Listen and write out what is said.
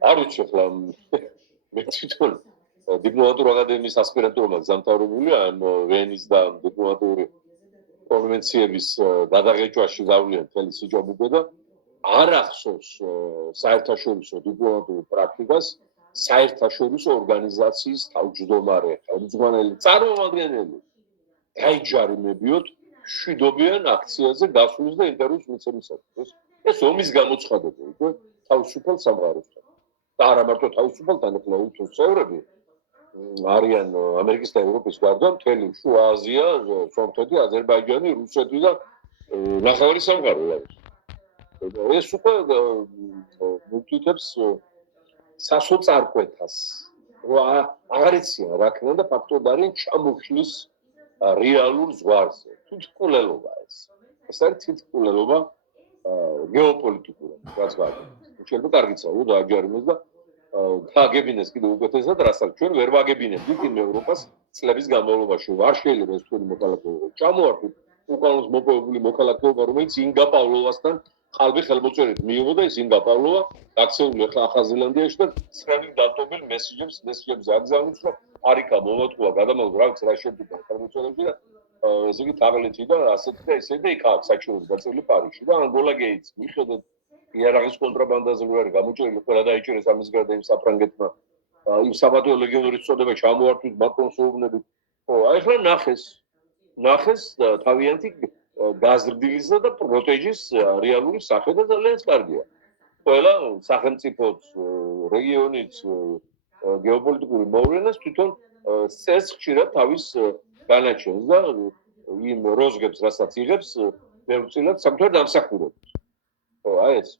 არ ვიცი ახლა მე თვითონ დიპლომატურ აკადემიის ასპირანტურობაც დამთავრებულია ამ ვენის და დიპლომატიური კონვენციების გადაღებაში გავლიან მთელი სიჯობიდე და არ ახსოვს საერთაშორისო დიპლომატიურ პრაქტიკას საერთაშორისო ორგანიზაციის თავმჯდომარე ხელმძღვანელი წარმომადგენელი დაიჯარიმებიოთ შვიდობიან აქციაზე გასვლის და ინტერვიუს მიცემისათვის. ეს ომის გამოცხადება იყო თავისუფალ სამყაროსთან. და არა მარტო თავისუფალთან, ახლა უთოს წევრები არიან ამერიკის და ევროპის გარდა მთელი შუა აზია, სომხეთი, აზერბაიჯანი, რუსეთი და ნახევარი სამყარო არის. ეს უკვე მოგვითებს სასოწარკვეთას. აღარ იციან რა ქნა და ფაქტობრივად არის ჩამოშლის რეალურ ზღვარზე. თვითმკვლელობა ეს. ეს არის თვითმკვლელობა გეოპოლიტიკურად, რაც გადის. შეიძლება კარგიცავო და აჯარიმოს და გააგებინეს კიდევ უკეთესად, რასაც ჩვენ ვერ ვაგებინებთ იმ ევროპას წლების განმავლობაში. არ შეიძლება ეს თქვენი მოქალაქეობა. ჩამოართვით უკანონოს მოპოვებული მოქალაქეობა, რომელიც ინგა პავლოვასთან ხალხი ხელმოწერით მიიღო და ეს ინგა პავლოვა გაქცეულია ახალ ზელანდიაში და წრეებით დატოვებულ მესიჯებს აგზავნებს, რომ არიქა მომატყუა გადამალულ რაღაც რა შედგება ხელმოწერებში და ესე იგი თაღლითი და ასეთი და ესე და იქ აქვს საჩუქრად გაწეული პარიზში და ანგოლა გეიც მიხედეთ იარაღის კონტრაბანდაზე რო არის გამოჭრილი ყველა დაიჭერეს ამის გარდა იმ საფრანგეთმა იმ საბადო ლეგიონერის წოდება ჩამოართვით მაკრონს უუბნებით. აი ახლა ნახეს თავიანთი გაზრდილისა და პროტეჟის რეალური სახე და ძალიან კარგია. ყველა სახელმწიფოც რეგიონიც გეოპოლიტიკური მოვლენას თვითონ წეს ხშირად თავის განაჩენს და იმ როზგებს, რასაც იღებს, ბევრწილად საკუთარ დამსახურებს. აი ეს